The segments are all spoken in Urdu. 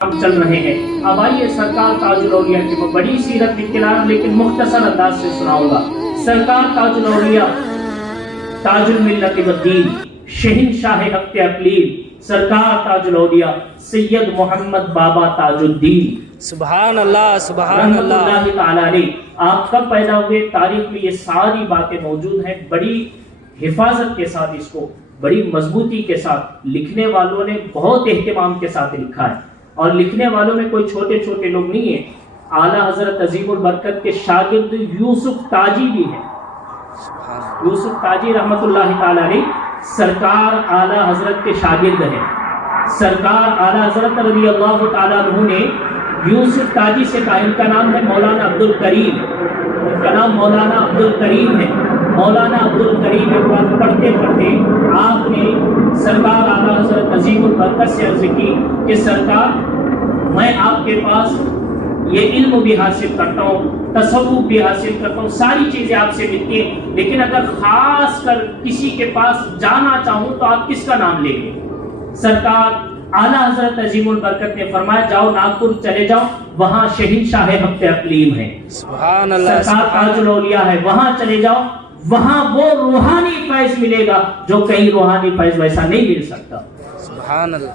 ہم چل رہے ہیں. اب آئیے سرکار تاج الاولیاء کی میں بڑی سیرت اطلاع لیکن مختصر انداز سے سناؤں گا. سرکار تاج الاولیاء تاج الملت والدین شہنشاہ حق اقلیم سرکار تاج الاولیاء سید محمد بابا تاج الدین سبحان اللہ سبحان رحمت اللہ تعالی علیہ. آپ کب پیدا ہوئے تاریخ میں یہ ساری باتیں موجود ہیں. بڑی حفاظت کے ساتھ اس کو بڑی مضبوطی کے ساتھ لکھنے والوں نے بہت اہتمام کے ساتھ لکھا ہے اور لکھنے والوں میں کوئی چھوٹے چھوٹے لوگ نہیں ہیں. اعلیٰ حضرت عظیم البرکت کے شاگرد یوسف تاجی بھی ہیں. یوسف تاجی رحمت اللہ تعالی علیہ سرکار اعلیٰ حضرت کے شاگرد ہیں. سرکار اعلیٰ حضرت رضی اللہ تعالیٰ عنہ نے یوسف تاجی سے کہا. ان کا نام ہے مولانا عبد الکریم. ان کا نام مولانا عبد الکریم ہے. مولانا عبد الکریم ایک بار پڑھتے پڑھتے آپ نے سرکار اعلیٰ حضرت عظیم البرکت سے عرض کی کہ سرکار میں آپ کے پاس یہ علم بھی حاصل کرتا ہوں, تصوف بھی حاصل کرتا ہوں, ساری چیزیں آپ سے ملتی ہیں, لیکن اگر خاص کر کسی کے پاس جانا چاہوں تو آپ کس کا نام لیں گے؟ سرکار اعلیٰ حضرت عظیم البرکت نے فرمایا جاؤ ناگپور چلے جاؤ, وہاں شہنشاہ حق اقلیم ہے, سبحان اللہ, سرکار تاج الاولیاء ہے, وہاں چلے جاؤ, وہاں وہ روحانی فیض ملے گا جو کہیں روحانی فیض ویسا نہیں مل سکتا. سبحان اللہ.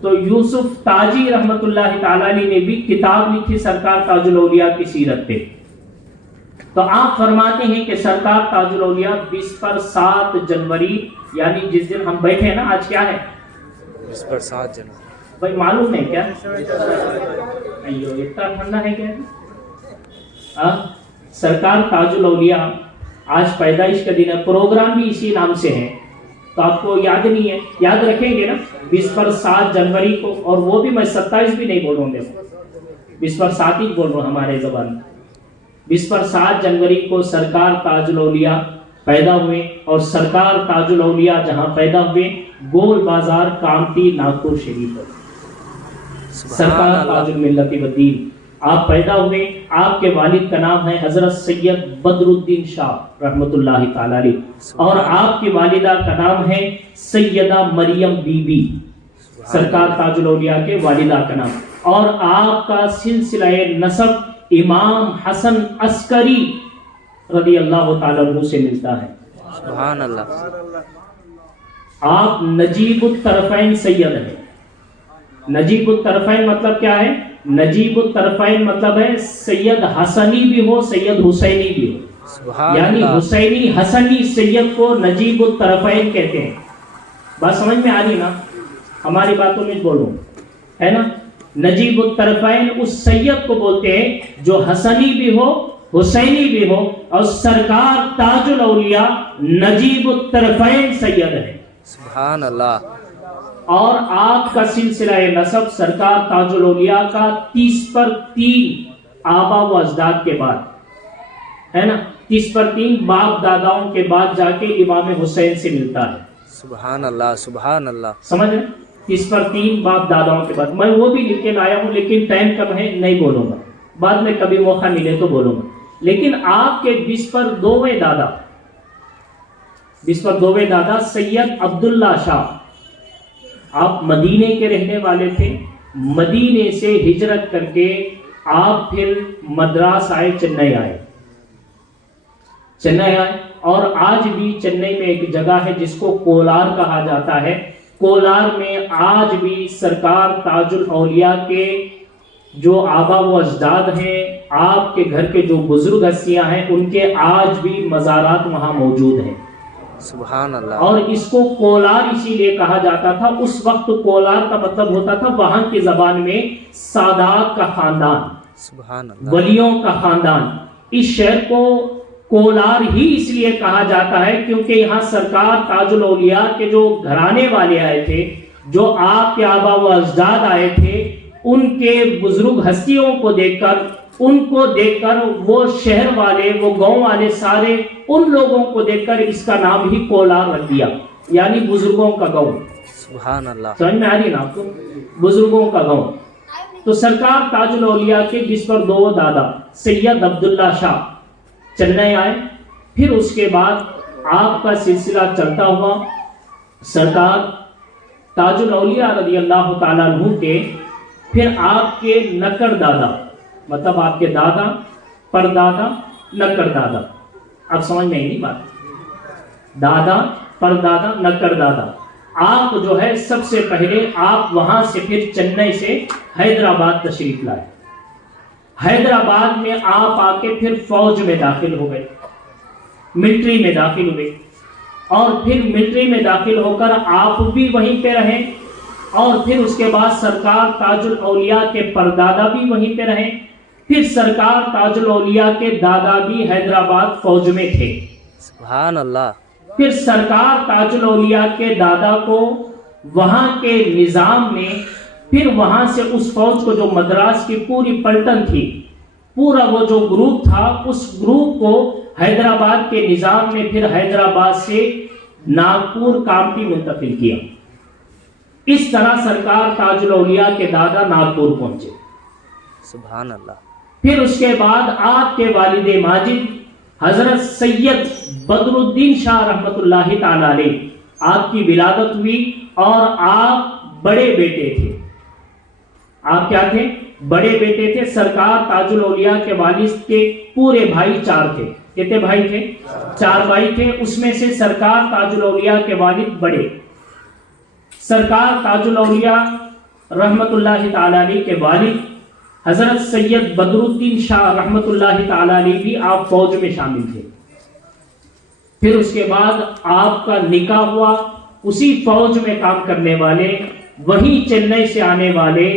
تو یوسف تاجی رحمت اللہ تعالی علیہ نے بھی کتاب لکھی سرکار تاج الاولیاء کی سیرت پہ. تو آپ فرماتے ہیں کہ سرکار تاج الاولیاء 7 جنوری یعنی جس دن ہم بیٹھے ہیں نا, آج کیا ہے؟ 7 جنوری. بھائی معلوم ہے کیا؟ ایو اتنا ٹھنڈا ہے کیا؟ سرکار تاج الاولیاء آج پیدائش کا دن ہے, پروگرام بھی اسی نام سے ہے, تو آپ کو یاد نہیں ہے, یاد رکھیں گے نا 7 جنوری کو, اور وہ بھی میں 27 بھی نہیں بولوں گے, 7 ہی بول رہا ہوں ہمارے زبان میں. 7 جنوری کو سرکار تاج الاولیاء پیدا ہوئے, اور سرکار تاج الاولیاء جہاں پیدا ہوئے گول بازار کامتی ناگپور شریف ہے. سرکار تاج الملت والدین آپ پیدا ہوئے. آپ کے والد کا نام ہے حضرت سید بدر الدین شاہ رحمت اللہ تعالی علیہ, اور آپ کی والدہ کا نام ہے سیدہ مریم بی بی. سرکار تاج الاولیاء کے والدہ کا نام, اور آپ کا سلسلہ نسب امام حسن عسکری رضی اللہ تعالی عنہ سے ملتا ہے. سبحان اللہ. آپ نجیب الطرفین سید ہیں. نجیب الطرفین مطلب کیا ہے؟ نجیب الطرفین مطلب ہے سید حسنی بھی ہو سید حسینی بھی ہو, یعنی حسینی حسنی سید کو نجیب الطرفین کہتے ہیں. بات سمجھ میں آ رہی نا؟ ہماری باتوں میں بولوں ہے نا. نجیب الطرفین اس سید کو بولتے ہیں جو حسنی بھی ہو حسینی بھی ہو, اور سرکار تاج الاولیاء نجیب الطرفین سید ہے. سبحان اللہ. اور آپ کا سلسلہ نسب سرکار تاج الاولیاء کا 30/3 آبا و اجداد کے بعد ہے نا, 30/3 باپ داداؤں کے بعد جا کے امام حسین سے ملتا ہے. سبحان اللہ سبحان اللہ. سمجھ رہے؟ 30/3 باپ داداؤں کے بعد. میں وہ بھی لکھ کے لایا ہوں لیکن ٹائم کم ہے, نہیں بولوں گا, بعد میں کبھی موقع ملے تو بولوں گا. لیکن آپ کے 20/2 دادا 20/2 دادا سید عبداللہ شاہ, آپ مدینے کے رہنے والے تھے. مدینے سے ہجرت کر کے آپ پھر مدراس آئے, چنئی آئے, اور آج بھی چنئی میں ایک جگہ ہے جس کو کولار کہا جاتا ہے. کولار میں آج بھی سرکار تاج الاولیاء کے جو آبا و اجداد ہیں, آپ کے گھر کے جو بزرگ ہستیاں ہیں, ان کے آج بھی مزارات وہاں موجود ہیں. سبحان اللہ. اور اس کو کولار اسی لیے کہا جاتا تھا. اس وقت کولار کا مطلب ہوتا تھا وہاں کی زبان میں سادات کا خاندان, سبحان اللہ, ولیوں کا خاندان. اس شہر کو کولار ہی اس لیے کہا جاتا ہے کیونکہ یہاں سرکار تاج الاولیاء کے جو گھرانے والے آئے تھے, جو آپ کے آبا و اجداد آئے تھے, ان کے بزرگ ہستیوں کو دیکھ کر وہ شہر والے, وہ گاؤں والے سارے ان لوگوں کو دیکھ کر اس کا نام ہی کولار رکھ دیا, یعنی بزرگوں کا گاؤں. سبحان اللہ. سمجھ میں آ رہی نا آپ کو؟ بزرگوں کا گاؤں. تو سرکار تاج الاولیاء کے 20/2 دادا سید عبداللہ شاہ چنئی آئے. پھر اس کے بعد آپ کا سلسلہ چلتا ہوا سرکار تاج الاولیاء رضی اللہ تعالیٰ عنہ کے پھر آپ کے نکڑ دادا، مطلب آپ کے دادا، پردادا، نکڑ دادا، اب سمجھ میں نہیں بات، دادا، پردادا، نکڑ دادا، آپ جو ہے سب سے پہلے آپ وہاں سے پھر چنئی سے حیدرآباد تشریف لائے. حیدرآباد میں آپ آ کے پھر فوج میں داخل ہو گئے، ملٹری میں داخل ہوئے، اور پھر ملٹری میں داخل ہو کر آپ بھی وہیں پہ رہیں، اور پھر اس کے بعد سرکار تاج الاولیاء کے پردادا بھی وہیں پہ رہیں، پھر سرکار تاج الاولیاء کے دادا بھی حیدرآباد فوج میں تھے. سبحان اللہ. پھر سرکار تاج الاولیاء کے دادا کو وہاں کے نظام میں پھر وہاں سے اس فوج کو جو مدراس کی پوری پلٹن تھی، پورا وہ جو گروپ تھا، اس گروپ کو حیدرآباد کے نظام میں پھر حیدرآباد سے ناگپور کامٹی منتقل کیا. اس طرح سرکار تاج الاولیاء کے دادا ناگپور پہنچے. سبحان اللہ. پھر اس کے بعد آپ کے والد ماجد حضرت سید بدر الدین شاہ رحمت اللہ تعالی علیہ، آپ کی ولادت ہوئی، اور آپ بڑے بیٹے تھے. آپ کیا تھے؟ بڑے بیٹے تھے. سرکار تاج الاولیاء کے والد کے پورے بھائی 4 تھے. کتنے بھائی تھے؟ 4 بھائی تھے. اس میں سے سرکار تاج الاولیاء کے والد بڑے. سرکار تاج الاولیاء رحمت اللہ تعالی علیہ کے والد حضرت سید بدر الدین شاہ رحمت اللہ تعالی علیہ بھی آپ فوج میں شامل تھے. پھر اس کے بعد آپ کا نکاح ہوا اسی فوج میں کام کرنے والے، وہی چنئی سے آنے والے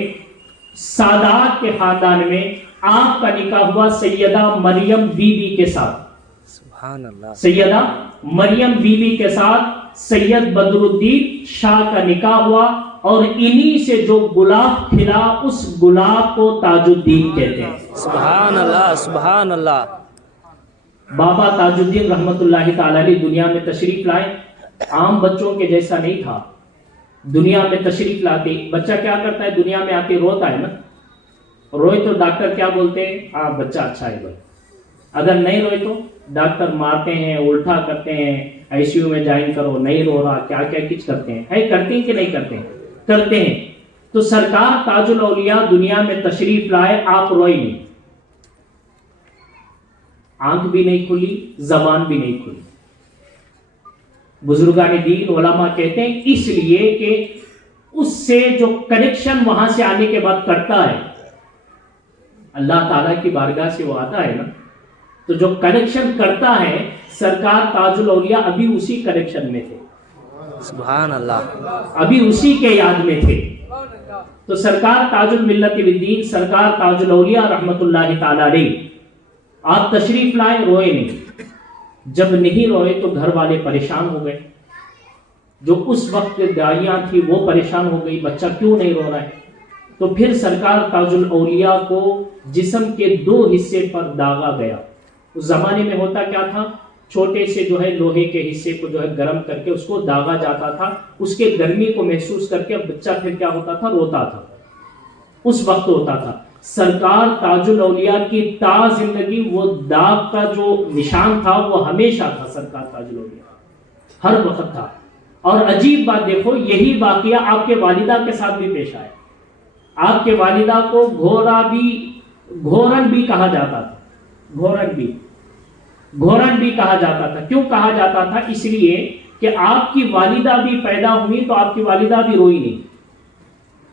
سادات کے خاندان میں آپ کا نکاح ہوا سیدہ مریم بی بی کے ساتھ. سبحان اللہ. سیدہ مریم بی بی کے ساتھ سید بدر الدین شاہ کا نکاح ہوا، اور انہی سے جو گلاب کھلا اس گلاب کو تاج الدین کہتے ہیں. سبحان اللہ. سبحان اللہ. بابا تاج الدین رحمت اللہ تعالی علیہ دنیا میں تشریف لائے. عام بچوں کے جیسا نہیں تھا. دنیا میں تشریف لاتے بچہ کیا کرتا ہے؟ دنیا میں آتے روتا ہے نا. روئے تو ڈاکٹر کیا بولتے ہیں؟ ہاں بچہ اچھا ہے بھائی. اگر نہیں روئے تو ڈاکٹر مارتے ہیں، الٹا کرتے ہیں، آئی سی یو میں جوائن کرو، نہیں رو رہا، کیا کیا کچھ کرتے ہیں. ہے کرتے ہیں کہ نہیں کرتے ہیں؟ کرتے ہیں. تو سرکار تاج الاولیاء دنیا میں تشریف لائے، آپ روئے نہیں، آنکھ بھی نہیں کھلی، زبان بھی نہیں کھلی. بزرگان دین علماء کہتے ہیں اس لیے کہ اس سے جو کنیکشن وہاں سے آنے کے بعد کرتا ہے، اللہ تعالیٰ کی بارگاہ سے وہ آتا ہے نا، تو جو کنیکشن کرتا ہے، سرکار تاج الاولیاء ابھی اسی کنیکشن میں تھے. سبحان اللہ. ابھی اسی کے یاد میں تھے. تو سرکار تاج الملت والدین، سرکار تاج الاولیاء رحمت اللہ تعالی علیہ، آپ تشریف لائے، روئے نہیں. جب نہیں روئے تو گھر والے پریشان ہو گئے. جو اس وقت داعیاں تھی وہ پریشان ہو گئی، بچہ کیوں نہیں رو رہا ہے. تو پھر سرکار تاج الاولیاء کو جسم کے 2 حصے پر داغا گیا. اس زمانے میں ہوتا کیا تھا؟ چھوٹے سے جو ہے لوہے کے حصے کو جو ہے گرم کر کے اس کو داغا جاتا تھا. اس کے گرمی کو محسوس کر کے بچہ پھر کیا ہوتا تھا؟ روتا تھا. اس وقت ہوتا تھا. سرکار تاج الاولیاء کی تا زندگی وہ داغ کا جو نشان تھا وہ ہمیشہ تھا. سرکار تاج الاولیاء ہر وقت تھا. اور عجیب بات دیکھو، یہی واقعہ آپ کے والدہ کے ساتھ بھی پیش آیا. آپ کے والدہ کو گھورن بھی کہا جاتا تھا. گھورن بھی کہا جاتا تھا. کیوں کہا جاتا تھا؟ اس لیے کہ آپ کی والدہ بھی پیدا ہوئی تو آپ کی والدہ بھی روئی نہیں.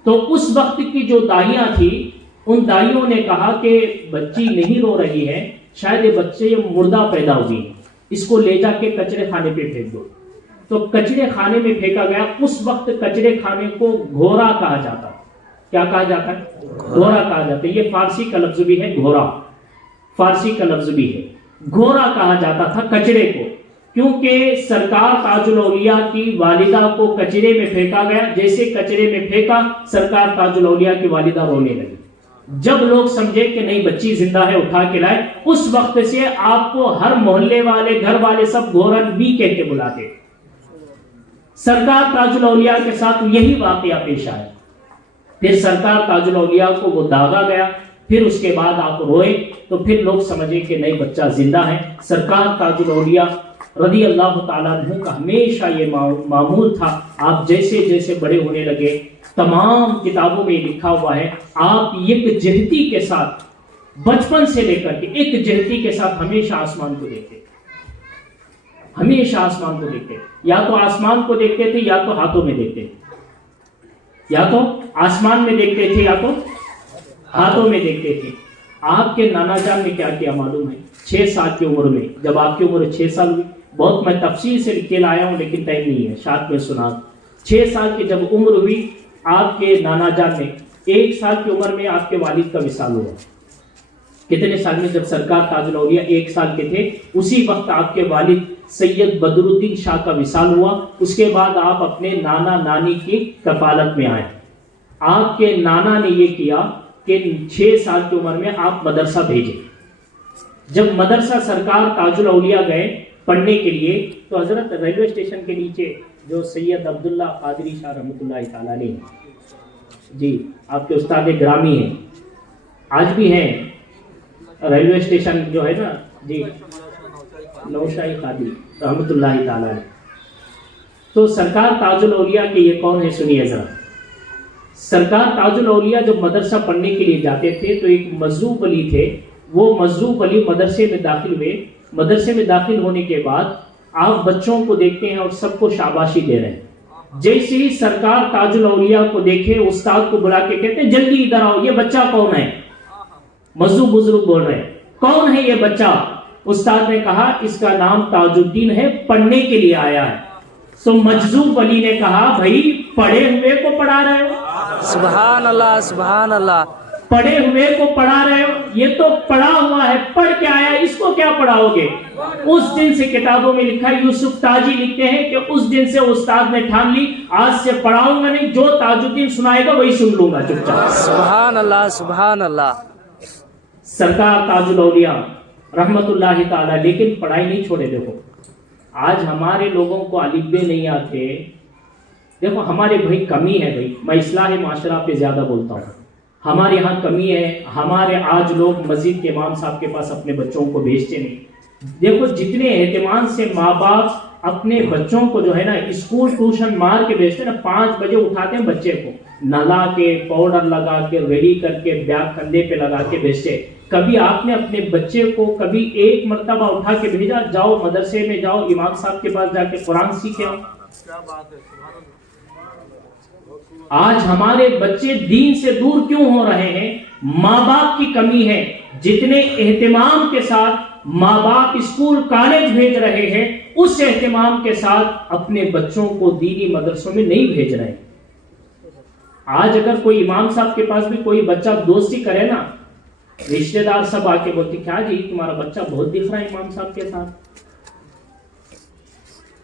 تو اس وقت کی جو دائیاں تھی، ان دائیوں نے کہا کہ بچی نہیں رو رہی ہے، شاید یہ بچے مردہ پیدا ہوئی، اس کو لے جا کے کچرے خانے پہ پھینک دو. تو کچرے خانے میں پھینکا گیا. اس وقت کچرے خانے کو گھورا کہا جاتا. کیا کہا جاتا ہے؟ گھورا کہا جاتا ہے. یہ فارسی کا لفظ بھی ہے، گھورا فارسی کا لفظ بھی ہے. گھورا کہا جاتا تھا کچرے کو، کیونکہ سرکار تاج الاولیاء کی والدہ کو کچرے میں پھینکا گیا. جیسے کچرے میں پھینکا، سرکار تاج الاولیاء کی والدہ رونے لگی. جب لوگ سمجھے کہ نہیں بچی زندہ ہے، اٹھا کے لائے، اس وقت سے آپ کو ہر محلے والے، گھر والے سب گھورن بھی کہہ کے بلاتے. سرکار تاج الاولیاء کے ساتھ یہی واقعہ پیش آیا. پھر سرکار تاج الاولیاء کو وہ داغا گیا. پھر اس کے بعد آپ روئے تو پھر لوگ سمجھے کہ نہیں بچہ زندہ ہے. سرکار تاج الاولیاء رضی اللہ تعالیٰ عنہ کا ہمیشہ یہ معمول تھا، آپ جیسے جیسے بڑے ہونے لگے تمام کتابوں میں لکھا ہوا ہے آپ یک جہتی کے ساتھ بچپن سے لے کر کے ایک جہتی کے ساتھ ہمیشہ آسمان کو دیکھتے، ہمیشہ آسمان کو دیکھتے، یا تو آسمان کو دیکھتے تھے یا تو ہاتھوں میں دیکھتے تھے، یا تو آسمان میں دیکھتے تھے یا تو ہاتھوں میں دیکھتے تھے۔ آپ کے نانا جان نے کیا کیا معلوم ہے؟ 6 سال کی عمر میں، جب آپ کی عمر 6 سال ہوئی، بہت میں تفصیل سے لکھ کے لایا ہوں لیکن ٹائم نہیں ہے، شارٹ میں سنا۔ 6 سال کی جب عمر ہوئی آپ کے نانا جان نے، 1 سال کی عمر میں آپ کے والد کا وصال ہوا۔ کتنے سال میں؟ جب سرکار تاج الاولیاء 1 سال کے تھے اسی وقت آپ کے والد سید بدر الدین شاہ کا وصال ہوا۔ اس کے بعد آپ اپنے نانا نانی کی کفالت میں آئے۔ آپ کے نانا نے یہ کیا کہ 6 سال کی عمر میں آپ مدرسہ بھیجے۔ جب مدرسہ سرکار تاج الاولیاء گئے پڑھنے کے لیے تو حضرت ریلوے اسٹیشن کے نیچے جو سید عبداللہ قادری شاہ رحمۃ اللہ تعالیٰ علیہ، جی آپ کے استاد گرامی ہیں، آج بھی ہیں، ریلوے اسٹیشن جو ہے نا، جی نوشاہی قادری رحمۃ اللہ تعالیٰ علیہ۔ تو سرکار تاج الاولیاء کے یہ کون ہے سنیے ذرا۔ سرکار تاج الاولیاء جب مدرسہ پڑھنے کے لیے جاتے تھے تو ایک مظروف ولی تھے، وہ مظروف ولی مدرسے میں داخل ہوئے۔ مدرسے میں داخل ہونے کے بعد آپ بچوں کو دیکھتے ہیں اور سب کو شاباشی دے رہے ہیں۔ جیسے ہی سرکار تاج الاولیاء کو دیکھے استاد کو بلا کے کہتے ہیں جلدی ادھر آؤ، یہ بچہ کون ہے؟ مظروف بزرگ بول رہے ہیں کون ہے یہ بچہ؟ استاد نے کہا اس کا نام تاج الدین ہے، پڑھنے کے لیے آیا ہے۔ تو مجذوب ولی نے کہا بھائی پڑھے ہوئے کو پڑھا رہے ہو؟ سبحان اللہ سبحان اللہ، پڑھے ہوئے کو پڑھا رہے ہو؟ یہ تو پڑھا ہوا ہے، پڑھ کے آیا، اس کو کیا پڑھاؤ گے؟ اس دن سے کتابوں میں لکھا ہے، یوسف تاجی لکھتے ہیں کہ اس دن سے استاد نے ٹھان لی آج سے پڑھاؤں گا نہیں، جو تاج الدین سنائے گا وہی سن لوں گا چپ چاپ۔ سبحان اللہ سبحان اللہ۔ سرکار تاج الاولیاء رحمت اللہ تعالی، لیکن پڑھائی نہیں چھوڑے۔ دیکھو آج ہمارے لوگوں کو الف بے نہیں آتے، دیکھو ہمارے بھائی کمی ہے، بھائی میں اصلاح معاشرہ پہ زیادہ بولتا ہوں، ہمارے یہاں کمی ہے۔ ہمارے آج لوگ مسجد کے امام صاحب کے پاس اپنے بچوں کو بھیجتے نہیں۔ دیکھو جتنے اہتمام سے ماں باپ اپنے بچوں کو جو ہے نا اسکول ٹیوشن مار کے بھیجتے ہیں نا، 5 بجے اٹھاتے ہیں بچے کو، نہلا کے پاؤڈر لگا کے ریڈی کر کے بیگ کندھے پہ لگا کے بھیجتے۔ کبھی آپ نے اپنے بچے کو کبھی ایک مرتبہ اٹھا کے بھیجا جاؤ مدرسے میں جاؤ امام صاحب کے پاس جا کے قرآن سیکھے آؤ؟ آج ہمارے بچے دین سے دور کیوں ہو رہے ہیں؟ ماں باپ کی کمی ہے۔ جتنے اہتمام کے ساتھ ماں باپ اسکول کالج بھیج رہے ہیں اس اہتمام کے ساتھ اپنے بچوں کو دینی مدرسوں میں نہیں بھیج رہے۔ آج اگر کوئی امام صاحب کے پاس بھی کوئی بچہ دوستی کرے نا، رشتہ دار سب آ کے بولتے کیا جی تمہارا بچہ بہت دکھ رہا ہے امام صاحب کے ساتھ۔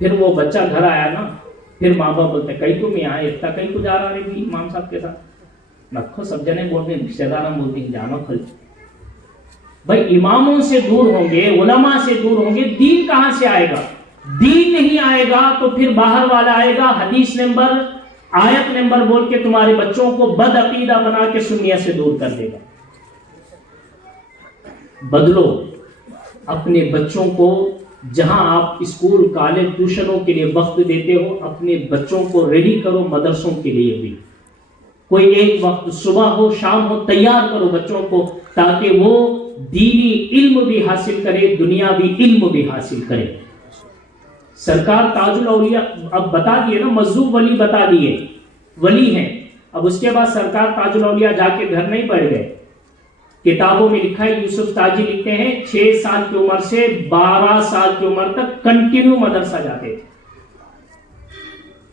پھر وہ بچہ گھر آیا نا، پھر ماں باپ بولتے کہیں تم یہاں اتنا کہیں کو جا رہا ہے امام صاحب کے ساتھ، نکھو سب جنے بولتے ہیں، رشتہ دار بولتے ہیں جانا کھل۔ بھائی اماموں سے دور ہوں گے، علماء سے دور ہوں گے، دین کہاں سے آئے گا؟ دین نہیں آئے گا تو پھر باہر والا آئے گا حدیث نمبر آیت نمبر بول کے تمہارے بچوں کو بد عقیدہ بنا کے سنیت سے دور کر دے گا۔ بدلو اپنے بچوں کو، جہاں آپ اسکول کالج ٹیوشنوں کے لیے وقت دیتے ہو اپنے بچوں کو ریڈی کرو مدرسوں کے لیے بھی۔ کوئی ایک وقت صبح ہو شام ہو تیار کرو بچوں کو تاکہ وہ دینی علم بھی حاصل کرے، دنیاوی علم بھی حاصل کرے۔ سرکار تاج الاولیاء اب بتا دیے نا، مظروف ولی بتا دیے ولی ہیں۔ اب اس کے بعد سرکار تاج الاولیاء جا کے گھر نہیں پڑھ گئے، کتابوں میں لکھا ہے، یوسف تاجی لکھتے ہیں 6 سال کی عمر سے 12 سال کی عمر تک کنٹینیو مدرسہ جاتے تھے،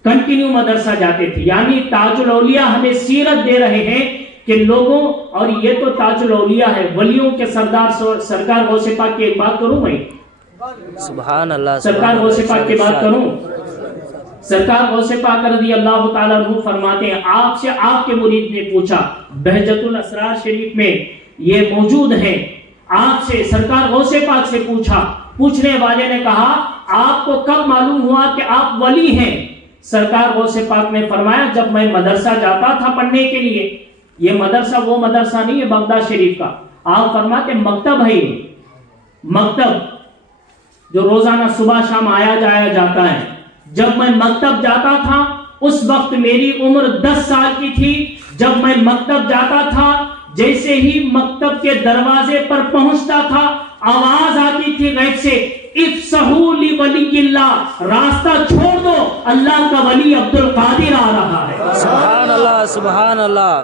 کنٹینیو مدرسہ جاتے تھے۔ یعنی تاج الاولیاء ہمیں سیرت دے رہے ہیں کہ لوگوں، اور یہ تو تاج الاولیاء ہے، ولیوں کے سردار سرکار غوث پاک کی ایک بات کروں میں، سبحان اللہ، سرکار غوث پاک کی بات کروں۔ سرکار غوث پاک رضی اللہ تعالیٰ عنہ فرماتے ہیں، آپ سے آپ کے مرید نے پوچھا، بہجت الاسرار شریف میں یہ موجود ہیں، آپ سے سرکار غوث پاک سے پوچھا، پوچھنے والے نے کہا آپ کو کب معلوم ہوا کہ آپ ولی ہیں؟ سرکار غوث پاک نے فرمایا جب میں مدرسہ جاتا تھا پڑھنے کے لیے۔ یہ مدرسہ وہ مدرسہ نہیں ہے بغداد شریف کا، آپ فرماتے مکتب ہے، مکتب جو روزانہ صبح شام آیا جایا جاتا ہے. جب میں مکتب جاتا تھا اس وقت میری عمر 10 سال کی تھی. جب میں مکتب جاتا تھا جیسے ہی مکتب کے دروازے پر پہنچتا تھا آواز آتی تھی غیب سے افسحوا لولی اللہ، راستہ چھوڑ دو، اللہ کا ولی عبد القادر آ رہا ہے. سبحان اللہ سبحان اللہ.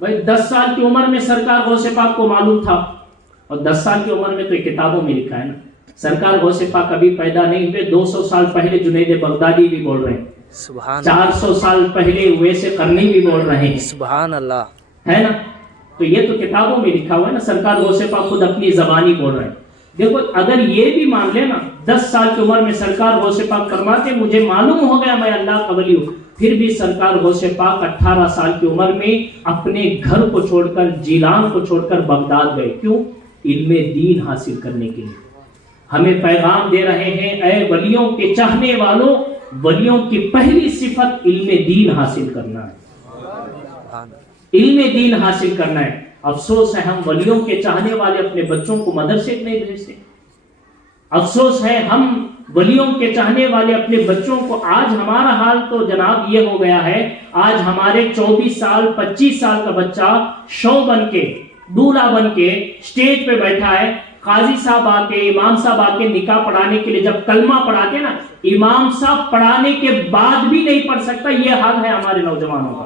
بھائی 10 سال کی عمر میں سرکار غوث پاک کو معلوم تھا، اور 10 سال کی عمر میں تو کتابوں میں لکھا ہے نا. سرکار غوث پاک ابھی پیدا نہیں ہوئے، 200 سال پہلے جنید بغدادی بھی بول رہے ہیں، سبحان 400 سال پہلے اویس قرنی بھی بول رہے ہیں، سبحان اللہ. ہے نا. تو یہ تو کتابوں میں لکھا ہوا ہے نا، سرکار غوث پاک خود اپنی زبانی بول رہے ہیں. دیکھو اگر یہ بھی مان لے نا 10 سال کی عمر میں سرکار غوث پاک فرماتے مجھے معلوم ہو گیا میں اللہ کا ولی ہوں، پھر بھی سرکار غوث پاک 18 سال کی عمر میں اپنے گھر کو چھوڑ کر، جیلان کو چھوڑ کر بغداد گئے. کیوں؟ علم دین حاصل کرنے کے لیے. ہمیں پیغام دے رہے ہیں اے ولیوں کے چاہنے والوں، ولیوں کی پہلی صفت علم دین حاصل کرنا ہے، علم دین حاصل کرنا ہے. افسوس ہے ہم ولیوں کے چاہنے والے اپنے بچوں کو مدرسے نہیں بھیجتے. افسوس ہے ہم ولیوں کے چاہنے والے اپنے بچوں کو، آج ہمارا حال تو جناب یہ ہو گیا ہے، آج ہمارے 24 سال 25 سال کا بچہ شو بن کے، دولہا بن کے سٹیج پہ بیٹھا ہے. قاضی صاحب آ کے، امام صاحب آ کے نکاح پڑھانے کے لیے جب کلمہ پڑھاتے نا، امام صاحب پڑھانے کے بعد بھی نہیں پڑھ سکتا. یہ حال ہے ہمارے نوجوانوں کا.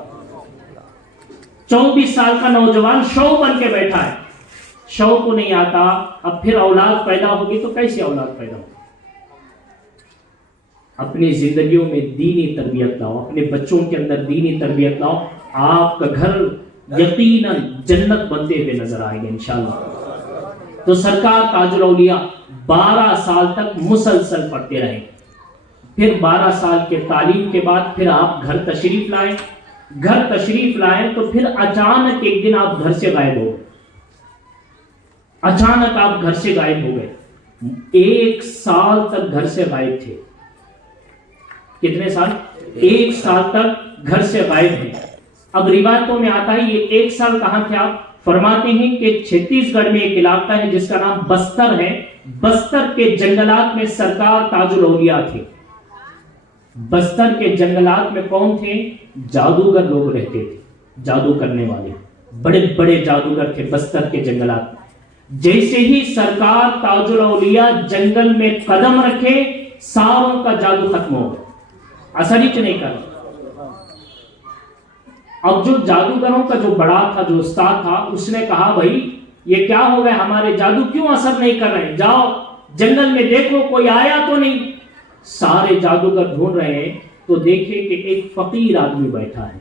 24 سال کا نوجوان شو بن کے بیٹھا ہے، شو کو نہیں آتا. اب پھر اولاد پیدا ہوگی تو کیسی اولاد پیدا ہوگی؟ اپنی زندگیوں میں دینی تربیت لاؤ، اپنے بچوں کے اندر دینی تربیت لاؤ. آپ کا گھر یقیناً جنت بنتے ہوئے نظر آئے گا انشاءاللہ. تو سرکار تاج الاولیاء 12 سال تک مسلسل پڑھتے رہے. پھر 12 سال کے تعلیم کے بعد پھر آپ گھر تشریف لائے. گھر تشریف لائے تو پھر اچانک ایک دن آپ گھر سے غائب ہو گئے. اچانک آپ گھر سے غائب ہو گئے. 1 سال تک گھر سے غائب تھے. کتنے سال؟ 1 سال تک گھر سے غائب ہیں. اب روایتوں میں آتا ہے یہ 1 سال کہاں تھے آپ؟ فرماتے ہیں کہ چھتیس گڑھ میں ایک علاقہ ہے جس کا نام بستر ہے. بستر کے جنگلات میں سرکار تاج الاولیاء تھے. بستر کے جنگلات میں کون تھے؟ جادوگر لوگ رہتے تھے، جادو کرنے والے بڑے بڑے جادوگر تھے بستر کے جنگلات. جیسے ہی سرکار تاج الاولیاء جنگل میں قدم رکھے ساروں کا جادو ختم ہو گیا، اثر ہی نہیں کر. اب جو جادوگروں کا جو بڑا تھا، جو استاد تھا، اس نے کہا بھائی یہ کیا ہو گیا، ہمارے جادو کیوں اثر نہیں کر رہے، جاؤ جنگل میں دیکھو کوئی آیا تو نہیں. سارے جادوگر ڈھونڈ رہے ہیں تو دیکھے کہ ایک فقیر آدمی بیٹھا ہے،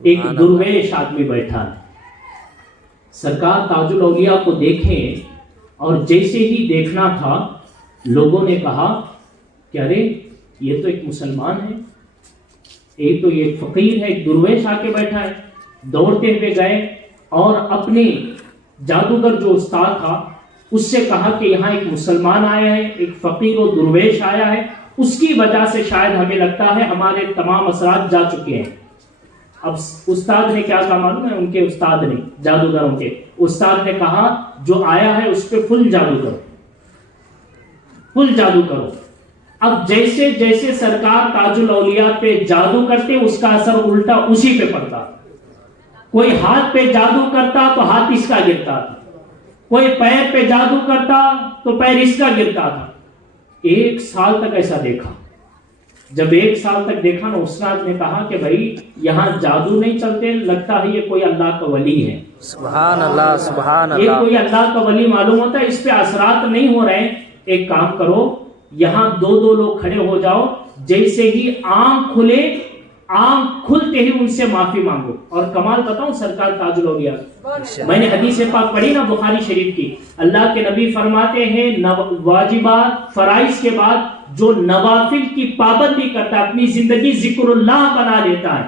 ایک درویش آدمی بیٹھا ہے. سرکار تاج الاولیاء کو دیکھیں اور جیسے ہی دیکھنا تھا لوگوں نے کہا کہ ارے یہ تو ایک مسلمان ہے، ایک تو یہ فقیر ہے، ایک درویش آ کے بیٹھا ہے. دوڑتے ہوئے گئے اور اپنے جادوگر جو استاد تھا اس سے کہا کہ یہاں ایک مسلمان آیا ہے، ایک فقیر و درویش آیا ہے، اس کی وجہ سے شاید ہمیں لگتا ہے ہمارے تمام اثرات جا چکے ہیں. اب استاد نے کیا کہا معلوم ہے؟ ان کے استاد نے، جادوگروں کے استاد نے کہا جو آیا ہے اس پہ فل جادو کرو، فل جادو کرو. اب جیسے جیسے سرکار تاج الاولیاء پہ جادو کرتے اس کا اثر الٹا اسی پہ پڑتا. کوئی ہاتھ پہ جادو کرتا تو ہاتھ اس کا گرتا تھا، کوئی پیر پہ جادو کرتا تو پیر اس کا گرتا تھا. 1 سال تک ایسا دیکھا. جب 1 سال تک دیکھا نا استاد نے کہا کہ بھائی یہاں جادو نہیں چلتے، لگتا ہے یہ کوئی اللہ کا ولی ہے. سبحان اللہ سبحان اللہ. یہ کوئی اللہ کا ولی معلوم ہوتا ہے، اس پہ اثرات نہیں ہو رہے. ایک کام کرو، یہاں 2 لوگ کھڑے ہو جاؤ، جیسے ہی آنکھ کھلے، آنکھ کھلتے ہی ان سے معافی مانگو. اور کمال بتاؤں سرکار تاج الاولیاء، میں نے حدیث پاک پڑھی نا بخاری شریف کی، اللہ کے نبی فرماتے ہیں واجبات فرائض کے بعد جو نوافل کی پابندی کرتا ہے، اپنی زندگی ذکر اللہ بنا لیتا ہے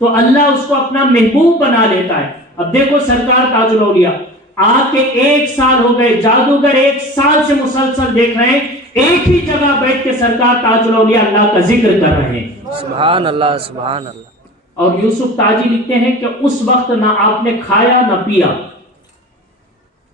تو اللہ اس کو اپنا محبوب بنا لیتا ہے. اب دیکھو سرکار تاج الاولیاء آ کے 1 سال ہو گئے، جادوگر 1 سال سے مسلسل دیکھ رہے ہیں، ایک ہی جگہ بیٹھ کے سرکار تاج الاولیاء اللہ کا ذکر کر رہے ہیں. سبحان اللہ سبحان اللہ. اور یوسف تاجی لکھتے ہیں کہ اس وقت نہ آپ نے کھایا نہ پیا،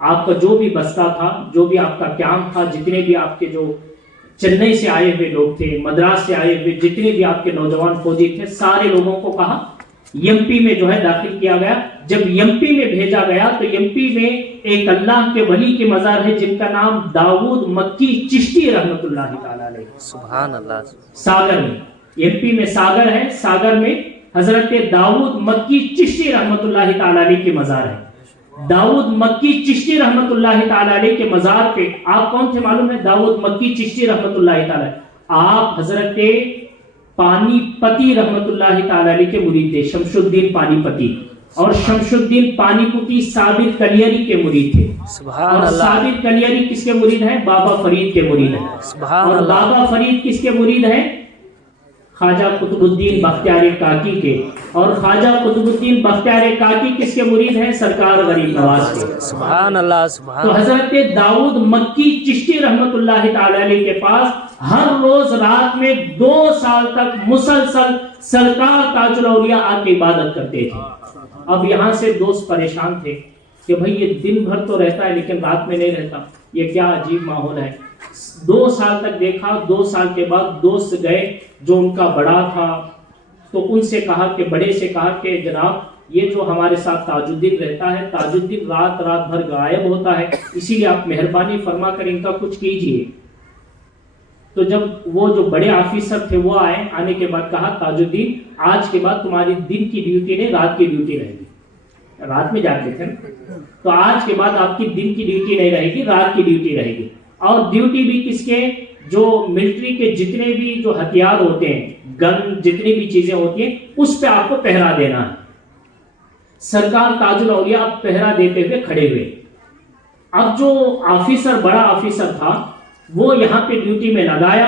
آپ کا جو بھی بستہ تھا, جو بھی آپ کا کیمپ تھا, جتنے بھی آپ کے جو چنئی سے آئے ہوئے لوگ تھے, مدراس سے آئے ہوئے جتنے بھی آپ کے نوجوان فوجی تھے, سارے لوگوں کو کہا ایم پی میں جو ہے داخل کیا گیا. جب ایم پی میں بھیجا گیا تو ایم پی میں ایک اللہ کے ولی کے مزار ہے جن کا نام داؤد مکی چشتی رحمت اللہ تعالی علیہ, سبحان اللہ. ساگر میں, ایم پی میں ساگر ہے, ساگر میں حضرت داؤد مکی چشتی رحمت اللہ تعالی علیہ کے مزار ہے. داؤد مکی چشتی رحمت اللہ تعالی علیہ کے مزار پہ آپ کون تھے معلوم ہے؟ داؤد مکی چشتی رحمت اللہ تعالی, آپ حضرت پانی پتی رحمت اللہ تعالی علیہ کے مرید تھے, شمس الدین پانی پتی. اور شمس الدین پانی پتی صابر کلیری کے مرید تھے. سبحان اور اللہ. صابر کلیری کس کے مرید ہیں؟ بابا فرید کے مرید ہیں. سبحان اور اللہ. بابا فرید کس کے مرید ہیں؟ خواجہ قطب الدین بختیار کاکی کے. اور خواجہ قطب الدین بختیار کاکی کس کے مرید ہیں؟ سرکار غریب نواز کے. سبحان اللہ. سبحان تو اللہ. حضرت داؤد مکی چشتی رحمت اللہ تعالی علیہ کے پاس ہر روز رات میں 2 سال تک مسلسل سرکار تاج الاولیاء آ کے عبادت کرتے تھے. اب یہاں سے دوست پریشان تھے کہ بھئی یہ دن بھر تو رہتا ہے لیکن رات میں نہیں رہتا, یہ کیا عجیب ماحول ہے. 2 سال تک دیکھا. 2 سال کے بعد دوست گئے جو ان کا بڑا تھا, تو ان سے کہا کہ بڑے سے کہا کہ جناب یہ جو ہمارے ساتھ تاج الدین رہتا ہے, تاج الدین رات بھر غائب ہوتا ہے, اسی لیے آپ مہربانی فرما کر ان کا کچھ کیجئے. تو جب وہ جو بڑے آفیسر تھے وہ آئے, آنے کے بعد کہا تاج الدین آج کے بعد تمہاری دن کی ڈیوٹی نہیں رات کی ڈیوٹی رہے گی. رات میں جاتے تھے نا, تو آج کے بعد آپ کی دن کی ڈیوٹی نہیں رہے گی, رات کی ڈیوٹی رہے گی. اور ڈیوٹی بھی کس کے؟ جو ملٹری کے جتنے بھی جو ہتھیار ہوتے ہیں, گن جتنی بھی چیزیں ہوتی ہیں, اس پہ آپ کو پہرا دینا ہے. سرکار تاج الاولیاء پہرا دیتے ہوئے کھڑے ہوئے. اب جو آفیسر بڑا آفیسر تھا وہ یہاں پہ ڈیوٹی میں لگایا.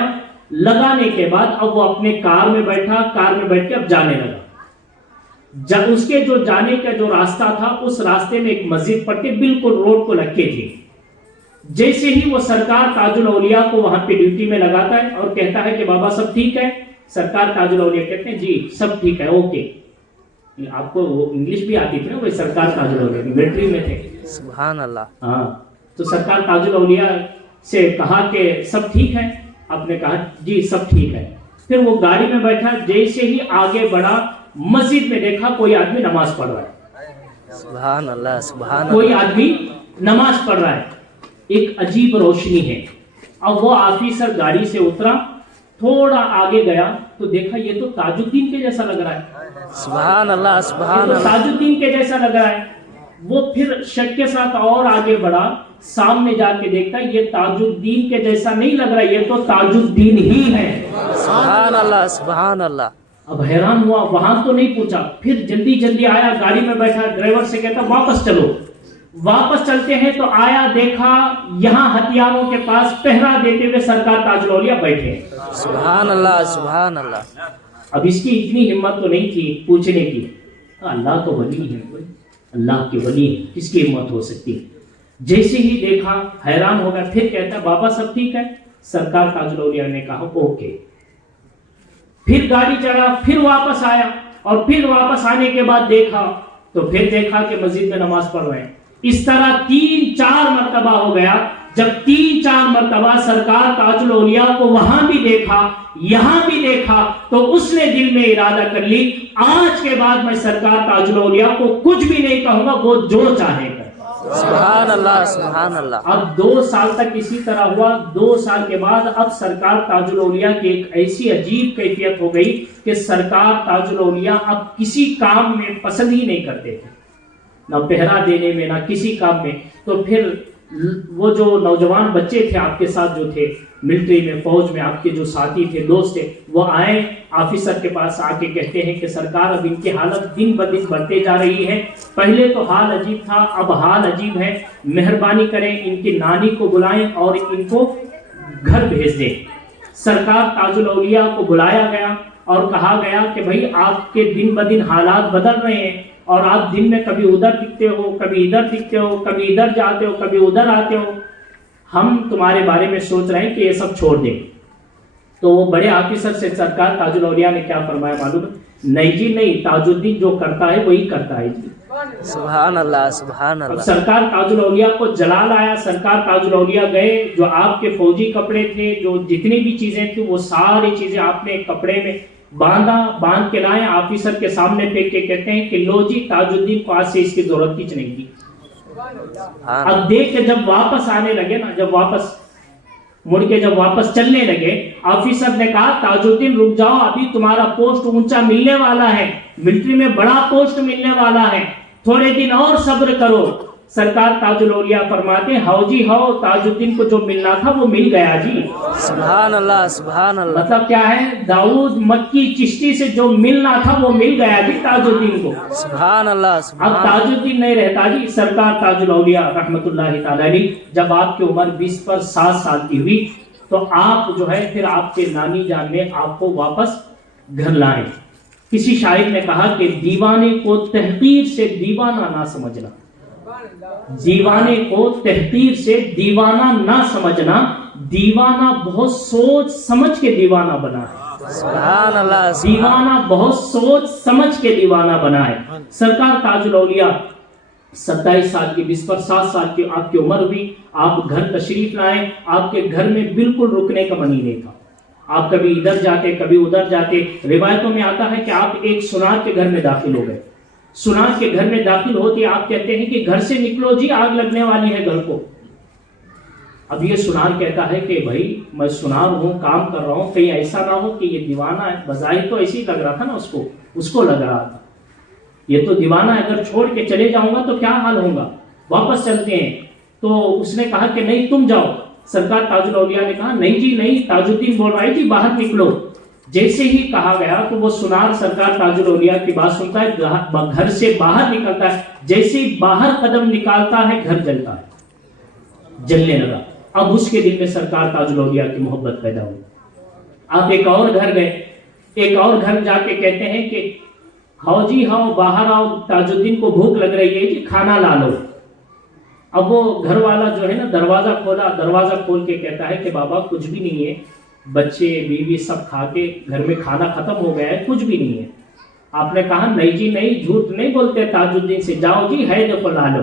لگانے کے بعد اب وہ اپنے کار میں بیٹھا, کار میں بیٹھ کے اب جانے لگا. جب اس کے جو جانے کا جو راستہ تھا اس راستے میں ایک مسجد پڑتی بالکل روڈ کو لگ کے تھی. جیسے ہی وہ سرکار تاج الاولیاء کو وہاں پہ ڈیوٹی میں لگاتا ہے اور کہتا ہے کہ بابا سب ٹھیک ہے, سرکار تاج الاولیاء کہتے ہیں جی سب ٹھیک ہے, اوکے. آپ کو وہ انگلش بھی آتی تھی نا, وہ سرکار تاج الاولیاء ملٹری میں تھے. سبحان اللہ. ہاں, تو سرکار تاج الاولیاء سے کہا کہ سب ٹھیک ہے, آپ نے کہا جی سب ٹھیک ہے. پھر وہ گاڑی میں بیٹھا, جیسے ہی آگے بڑھا مسجد میں دیکھا کوئی آدمی نماز پڑھ رہا ہے. سبحان اللہ. سبحان کوئی اللہ. آدمی نماز پڑھ رہا ہے, ایک عجیب روشنی ہے. اب وہ آفیسر گاڑی سے اترا, تھوڑا آگے گیا تو دیکھا یہ تو تاج الدین کے جیسا لگ رہا ہے. سبحان اللہ. سبحان اللہ. تاج الدین کے جیسا لگ رہا ہے. وہ پھر شک کے ساتھ اور آگے بڑھا, سامنے جا کے دیکھتا یہ تاج الدین کے جیسا نہیں لگ رہا, یہ تو تاج الدین ہی ہے. سبحان اللہ. سبحان اللہ. اب حیران ہوا, وہاں تو نہیں پوچھا. پھر جلدی آیا, گاڑی میں بیٹھا, ڈرائیور سے کہتا واپس چلو. واپس چلتے ہیں تو آیا, دیکھا یہاں ہتھیاروں کے پاس پہرا دیتے ہوئے سرکار تاج الاولیاء بیٹھے. سبحان اللہ. سبحان اللہ. اب اس کی اتنی ہمت تو نہیں تھی پوچھنے کی, اللہ تو ولی ہے, کوئی اللہ کے ولی ہے, کس کی ہمت ہو سکتی ہے. جیسے ہی دیکھا حیران ہو گیا. پھر کہتا بابا سب ٹھیک ہے. سرکار تاج الاولیاء نے کہا اوکے. پھر گاڑی چڑھا, پھر واپس آیا, اور پھر واپس آنے کے بعد دیکھا تو پھر دیکھا کہ مسجد میں نماز پڑھ رہے ہیں. اس طرح 3-4 مرتبہ ہو گیا. جب 3-4 مرتبہ سرکار تاج الاولیاء کو وہاں بھی دیکھا یہاں بھی دیکھا تو اس نے دل میں ارادہ کر لی آج کے بعد میں سرکار تاج الاولیاء کو کچھ بھی نہیں کہوں گا, وہ جو چاہے گا. سبحان اللہ. سبحان اللہ. اب 2 سال تک اسی طرح ہوا. 2 سال کے بعد اب سرکار تاج الاولیاء کی ایک ایسی عجیب کیفیت ہو گئی کہ سرکار تاج الاولیاء اب کسی کام میں پسند ہی نہیں کرتے تھے, نہ پہرا دینے میں نہ کسی کام میں. تو پھر وہ جو نوجوان بچے تھے آپ کے ساتھ جو تھے ملٹری میں, فوج میں, آپ کے جو ساتھی تھے, دوست تھے, وہ آئے آفیسر کے پاس آ کے کہتے ہیں کہ سرکار اب ان کی حالت دن بدن بڑھتے جا رہی ہے. پہلے تو حال عجیب تھا, اب حال عجیب ہے. مہربانی کریں ان کی نانی کو بلائیں اور ان کو گھر بھیج دیں. سرکار تاج الاولیاء کو بلایا گیا اور کہا گیا کہ بھائی آپ کے دن بدن حالات بدل رہے ہیں, اور آپ دن میں کبھی ادھر دکھتے ہو, کبھی ادھر دکھتے ہو, کبھی ادھر جاتے ہو, کبھی ادھر آتے ہو. ہم تمہارے بارے میں سوچ رہے ہیں کہ یہ سب چھوڑ دیں. تو وہ بڑے آفیسر سے سرکار تاج الاولیاء نے کیا فرمایا معلوم ہے؟ نہیں جی نہیں, تاج الدین جو کرتا ہے وہی کرتا ہے جی. سبحان اللہ سبحان اب اللہ سرکار تاج الاولیاء کو جلال آیا، سرکار تاج الاولیاء گئے، جو آپ کے فوجی کپڑے تھے، جو جتنی بھی چیزیں تھیں، وہ ساری چیزیں آپ نے ایک کپڑے میں باندھ کے لائے، آفیسر کے سامنے پھینک کے کہتے ہیں کہ لو جی، تاج الدین کو آج سے اس کی ضرورت کچھ نہیں تھی۔ اب دیکھ کے جب واپس آنے لگے نا، جب واپس چلنے لگے، آفیسر نے کہا تاج الدین رک جاؤ، ابھی تمہارا پوسٹ اونچا ملنے والا ہے، ملٹری میں بڑا پوسٹ ملنے والا ہے، تھوڑے دن اور صبر کرو۔ سرکار تاج الاولیاء فرماتے ہیں ہاؤ جی ہاؤ، تاج الدین کو جو ملنا تھا وہ مل گیا جی۔ سبحان اللہ سبحان اللہ مطلب کیا ہے، داؤد مکی چشتی سے جو ملنا تھا وہ مل گیا جی تاج الدین کو۔ سبحان اللہ اب سبحان تاج الدین نہیں رہتا جی۔ سرکار تاج الاولیاء رحمت اللہ تعالی علیہ جب آپ کی عمر 20 پر 7 سال کی ہوئی تو آپ جو ہے پھر آپ کے نانی جان نے آپ کو واپس گھر لائے۔ کسی شاعر نے کہا کہ دیوانے کو تحقیر سے دیوانہ نہ سمجھنا، دیوانے کو تحقیر سے دیوانہ نہ سمجھنا، دیوانہ بہت سوچ سمجھ کے دیوانہ بنا ہے، سبحان اللہ دیوانہ بہت سوچ سمجھ کے دیوانہ بنا ہے۔ سرکار تاج الاولیاء 27 سال کی، 20 پر 7 سال کی آپ کی عمر ہوئی، آپ گھر تشریف لائے، آپ کے گھر میں بالکل رکنے کا من ہی نہیں تھا، آپ کبھی ادھر جاتے کبھی ادھر جاتے۔ روایتوں میں آتا ہے کہ آپ ایک سنار کے گھر میں داخل ہو گئے، سنار کے گھر میں داخل ہوتے آپ کہتے ہیں کہ گھر سے نکلو جی، آگ لگنے والی ہے گھر کو۔ اب یہ سنار کہتا ہے کہ بھائی میں سنار ہوں، کام کر رہا ہوں، کہیں ایسا نہ ہو کہ یہ دیوانہ ہے۔ بظاہر تو ایسے ہی لگ رہا تھا نا، اس کو لگ رہا تھا یہ تو دیوانہ ہے، اگر چھوڑ کے چلے جاؤں گا تو کیا حال ہوگا، واپس چلتے ہیں۔ تو اس نے کہا کہ نہیں تم جاؤ۔ سرکار تاج الاولیاء نے کہا نہیں جی نہیں، تاج الدین بول رہا ہے جی باہر نکلو۔ جیسے ہی کہا گیا تو وہ سنار سرکار تاج الاولیاء کی بات سنتا ہے، گھر سے باہر نکلتا ہے، جیسے ہی باہر قدم نکالتا ہے گھر جلتا ہے، جلنے لگا۔ اب اس کے دل میں سرکار تاج الاولیاء کی محبت پیدا ہوئی۔ آپ ایک اور گھر گئے، ایک اور گھر جا کے کہتے ہیں کہ ہاؤ جی ہاؤ، باہر آؤ، تاج الدین کو بھوک لگ رہی ہے جی، کھانا لا لو۔ اب وہ گھر والا جو ہے نا دروازہ کھولا، دروازہ کھول کے کہتا ہے کہ بابا کچھ بھی نہیں ہے، بچے بیوی سب کھا کے گھر میں کھانا ختم ہو گیا ہے، کچھ بھی نہیں ہے۔ آپ نے کہا نہیں جی نہیں، جھوٹ نہیں بولتے تاج الدین سے، جاؤ جی ہے دیکھو لا لو۔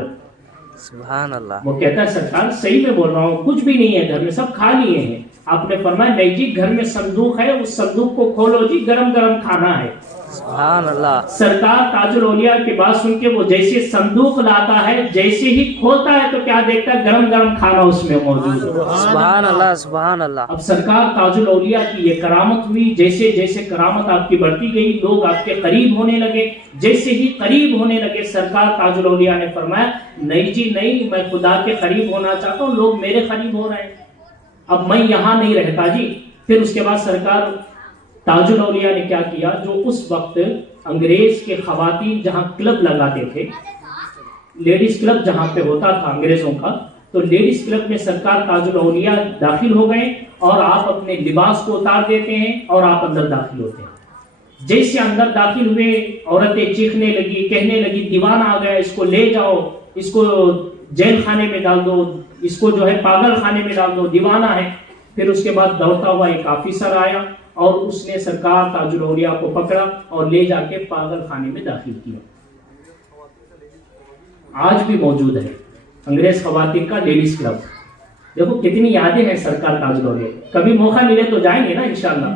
سبحان اللہ وہ کہتا ہے سرکار صحیح میں بول رہا ہوں، کچھ بھی نہیں ہے گھر میں، سب کھا لیے ہیں۔ آپ نے فرمایا نہیں جی، گھر میں صندوق ہے، اس صندوق کو کھولو جی، گرم گرم کھانا ہے۔ سبحان اللہ سرکار تاج الاولیاء کی بات سن کے وہ جیسے صندوق لاتا ہے، جیسے ہی کھولتا ہے تو کیا دیکھتا ہے، گرم گرم کھانا اس میں موجود ہے۔ سبحان اللہ سبحان اللہ اب سرکار تاج الاولیاء کی یہ کرامت ہوئی، جیسے جیسے کرامت آپ کی بڑھتی گئی، لوگ آپ کے قریب ہونے لگے، جیسے ہی قریب ہونے لگے سرکار تاج الاولیاء نے فرمایا نہیں جی نہیں، میں خدا کے قریب ہونا چاہتا ہوں، لوگ میرے قریب ہو رہے ہیں، اب میں یہاں نہیں رہتا جی۔ پھر اس کے بعد سرکار تاج الاولیاء نے کیا کیا، جو اس وقت انگریز کے خواتین جہاں کلب لگاتے تھے، لیڈیز کلب جہاں پہ ہوتا تھا انگریزوں کا، تو لیڈیز کلب میں سرکار تاج الاولیاء داخل ہو گئے، اور آپ اپنے لباس کو اتار دیتے ہیں اور آپ اندر داخل ہوتے ہیں۔ جیسے اندر داخل ہوئے، عورتیں چیخنے لگی، کہنے لگی دیوانہ آ گیا، اس کو لے جاؤ، اس کو جیل خانے میں ڈال دو، اس کو جو ہے پاگل خانے میں ڈال دو، دیوانہ ہے۔ پھر اس کے بعد دوڑتا ہوا ایک آفیسر آیا اور اس نے سرکار تاج الاولیاء کو پکڑا اور لے جا کے پاگل خانے میں داخل کیا۔ آج بھی موجود ہے انگریز خواتین کا لیڈیز کلب۔ دیکھو کتنی یادیں ہیں سرکار تاج الاولیاء، کبھی موقع ملے تو جائیں گے نا انشاءاللہ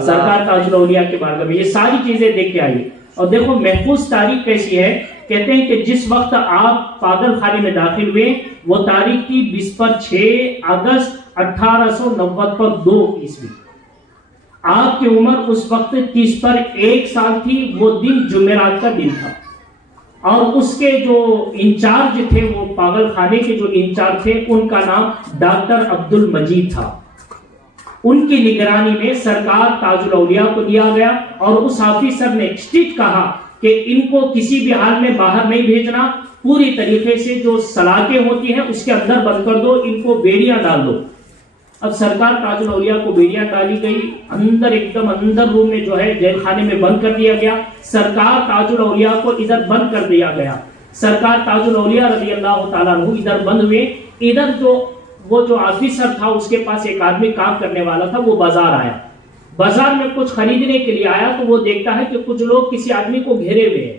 سرکار تاج الاولیاء کے بارگاہ میں، یہ ساری چیزیں دیکھ کے آئیے۔ اور دیکھو محفوظ تاریخ کیسی ہے، کہتے ہیں کہ جس وقت آپ پاگل خانے میں داخل ہوئے وہ تاریخ تھی 20 پر 6 اگست 1890 پر 2 عیسوی۔ آپ کی عمر اس وقت 30 پر 1 سال تھی، وہ دن جمعرات کا دن تھا، اور اس کے جو انچارج تھے، وہ پاگل خانے کے جو انچارج تھے، ان کا نام ڈاکٹر عبد المجید تھا۔ ان کی نگرانی میں سرکار تاج الاولیاء کو دیا گیا، اور اس آفیسر نے اسٹرکٹ کہا کہ ان کو کسی بھی حال میں باہر نہیں بھیجنا، پوری طریقے سے جو سلاخیں ہوتی ہیں اس کے اندر بند کر دو، ان کو بیڑیاں ڈال دو۔ اب سرکار تاج الاولیاء کو بیڑیاں ڈالی گئی، اندر ایک دم اندر روم میں جو ہے جیل خانے میں بند کر دیا گیا، سرکار تاج الاولیاء کو ادھر بند کر دیا گیا۔ سرکار تاج الاولیاء رضی اللہ تعالیٰ عنہ ادھر بند ہوئے، ادھر جو آفیسر تھا اس کے پاس ایک آدمی کام کرنے والا تھا، وہ بازار آیا، بازار میں کچھ خریدنے کے لیے آیا، تو وہ دیکھتا ہے کہ کچھ لوگ کسی آدمی کو گھیرے ہوئے ہیں،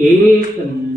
1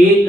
1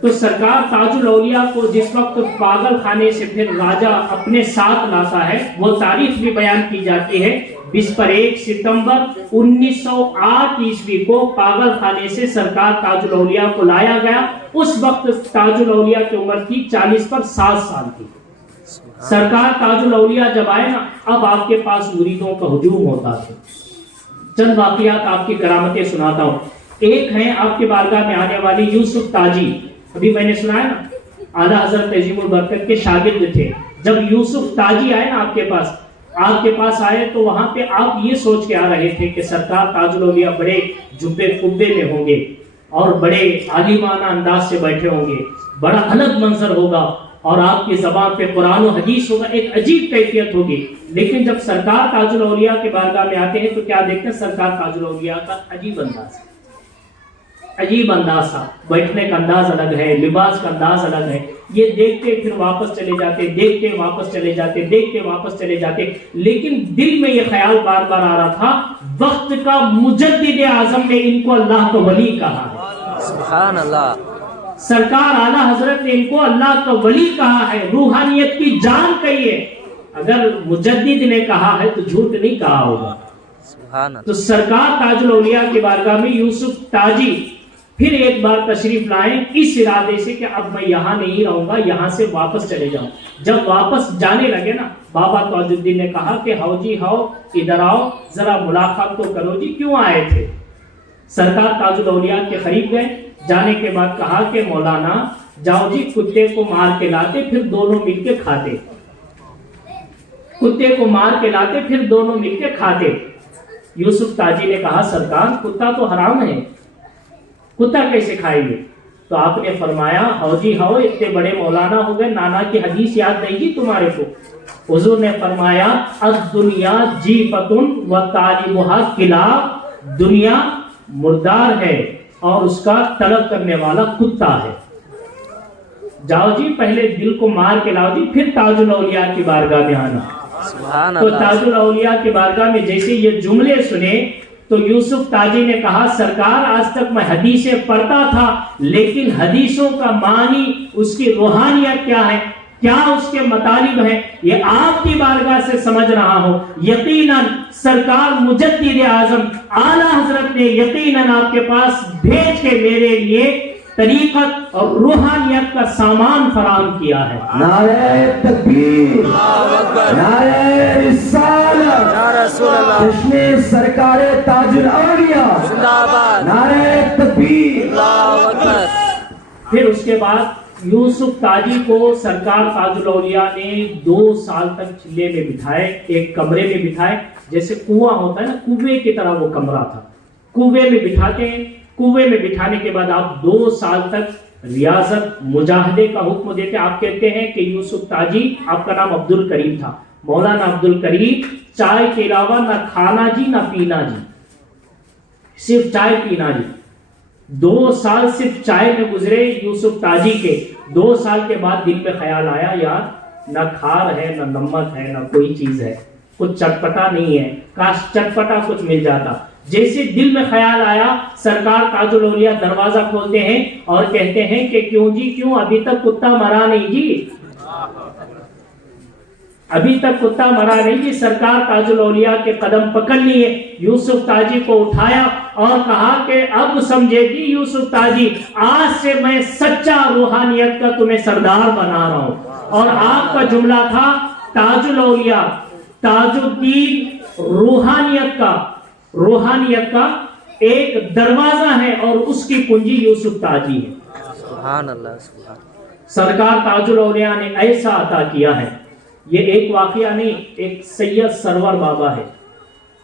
تو سرکار تاج الاولیاء کو جس وقت پاگل خانے سے پھر راجہ اپنے ساتھ لاتا ہے وہ تاریخ بھی بیان کی جاتی ہے. 1 ستمبر 1908 عیسوی کو پاگل خانے سے سرکار تاج الاولیاء کو لایا گیا. اس وقت تاج الاولیاء کی عمر تھی 40 پر 7 سال کی. سرکار تاج الاولیاء جب آئے نا اب آپ کے پاس مریدوں کا ہجوم ہوتا تھا. چند واقعات آپ کی کرامتیں سناتا ہوں. ایک ہے آپ کے بارگاہ میں آنے والی یوسف تاجی. ابھی میں نے سنا ہے نا اعلیٰ حضرت عظیم البرکت کے شاگرد تھے. جب یوسف تاجی آئے نا آپ کے پاس آئے تو وہاں پہ آپ یہ سوچ کے آ رہے تھے کہ سرکار تاج الاولیاء بڑے جبے قبے میں ہوں گے اور بڑے عالمانہ انداز سے بیٹھے ہوں گے, بڑا الگ منظر ہوگا اور آپ کی زبان پہ قرآن و حدیث ہوگا, ایک عجیب کیفیت ہوگی. لیکن جب سرکار تاج الاولیاء کے بارگاہ میں آتے ہیں تو کیا دیکھتے ہیں؟ سرکار تاج الاولیاء کا عجیب انداز تھا. بیٹھنے کا انداز الگ ہے, لباس کا انداز الگ ہے. یہ دیکھتے پھر واپس چلے جاتے, دیکھتے واپس چلے جاتے, دیکھتے واپس چلے جاتے. لیکن دل میں یہ خیال بار بار آ رہا تھا وقت کا مجدد اعظم نے ان کو اللہ کا ولی کہا ہے. سبحان اللہ. سرکار اعلیٰ حضرت نے ان کو اللہ کا ولی کہا ہے, روحانیت کی جان کہی ہے. اگر مجدد نے کہا ہے تو جھوٹ نہیں کہا ہوگا. سبحان اللہ. تو سرکار تاج الاولیاء کے بارگاہ میں یوسف تاجی پھر ایک بار تشریف لائیں اس ارادے سے کہ اب میں یہاں نہیں رہوں گا, یہاں سے واپس چلے جاؤں. جب واپس جانے لگے نا بابا تاج الدین نے کہا کہ ہاؤ جی ہاؤ ادھر آؤ ذرا ملاقات تو کرو جی, کیوں آئے تھے؟ سرکار تاج الاولیاء کے قریب گئے. جانے کے بعد کہا کہ مولانا جاؤ جی کتے کو مار کے لاتے پھر دونوں مل کے کھاتے. کتے کو مار کے لاتے پھر دونوں مل کے کھاتے. یوسف تاجی نے کہا سرکار کتا تو حرام ہے, کتا کیسے کھائیں گے؟ تو آپ نے فرمایا ہاؤ جی ہاؤ اتنے بڑے مولانا ہو گئے, نانا کی حدیث یاد نہیں گی تمہارے کو؟ حضور نے فرمایا الدنیا جیفتن وطالبھا کلاب, دنیا مردار ہے اور اس کا طلب کرنے والا کتا ہے. جاؤ جی پہلے دل کو مار کے لاؤ جی پھر تاج الاولیاء کی بارگاہ میں آنا. تو تاج الاولیاء کی بارگاہ میں جیسے یہ جملے سنے تو یوسف تاجی نے کہا سرکار آج تک میں حدیثیں پڑھتا تھا لیکن حدیثوں کا معنی, اس کی روحانیت کیا ہے, کیا اس کے مطالب ہیں, یہ آپ کی بارگاہ سے سمجھ رہا ہوں. یقیناً سرکار مجدد اعظم اعلیٰ حضرت نے یقیناً آپ کے پاس بھیج کے میرے لیے طریقت اور روحانیت کا سامان فراہم کیا ہے. نعرہ تکبیر, نعرہ رسالت, یا رسول اللہ, جشن سرکار تاج الاولیاء زندہ باد, نعرہ تکبیر. اللہ اکبر. پھر اس کے بعد یوسف تاجی کو سرکار تاج الاولیاء نے 2 سال تک چلے میں بٹھائے, ایک کمرے میں بٹھائے. جیسے کنواں ہوتا ہے نا, کنویں کی طرح وہ کمرہ تھا, کنویں میں بٹھاتے ہیں. کنویں میں بٹھانے کے بعد آپ 2 سال تک ریاضت مجاہدے کا حکم دیتے. آپ کہتے ہیں کہ یوسف تاجی, آپ کا نام عبد الکریم تھا, مولانا عبد الکریم چائے کے علاوہ نہ کھانا جی نہ پینا جی, صرف چائے پینا جی. 2 سال صرف چائے میں گزرے یوسف تاجی کے. 2 سال کے بعد دل میں خیال آیا یار نہ کھار ہے نہ نمک ہے نہ کوئی چیز ہے, کچھ چٹپٹا نہیں ہے, کاش چٹپٹا کچھ مل جاتا. جیسے دل میں خیال آیا سرکار تاج الاولیاء دروازہ کھولتے ہیں اور کہتے ہیں کہ کیوں جی کیوں, ابھی تک کتا مرا نہیں جی, ابھی تک کتا مرا نہیں جی. سرکار تاج الاولیاء کے قدم پکڑ لیے, یوسف تاجی کو اٹھایا اور کہا کہ اب سمجھے گی یوسف تاجی, آج سے میں سچا روحانیت کا تمہیں سردار بنا رہا ہوں. اور آپ کا جملہ تھا تاج الاولیاء, تاج الدین روحانیت کا ایک دروازہ ہے اور اس کی کنجی یوسف تاجی ہے. سبحان اللہ. سبحان. سرکار تاج الاولیاء نے ایسا عطا کیا ہے. یہ ایک واقعہ نہیں, ایک سید سرور بابا ہے,